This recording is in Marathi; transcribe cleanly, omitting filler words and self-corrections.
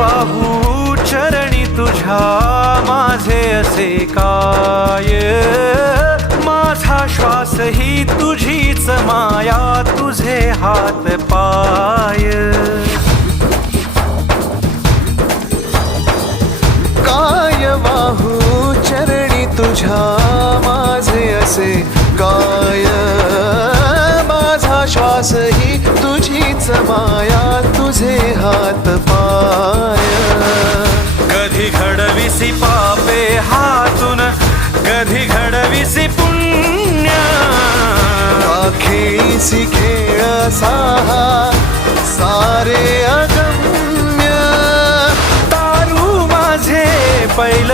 वाहू चरणी तुझ्या माझे असे काय, माझा श्वास ही तुझीच माया, तुझे हात पाय. काय वाहू चरणी तुझ्या माझे असे काय, माझा श्वास ही तुझीच माया, तुझे हात पाय. कधी घडविसी पापे हातून, कधी घडविसी पुण्य, खेळीसी खेळ साहा सारे अगम्य. तारू माझे पैल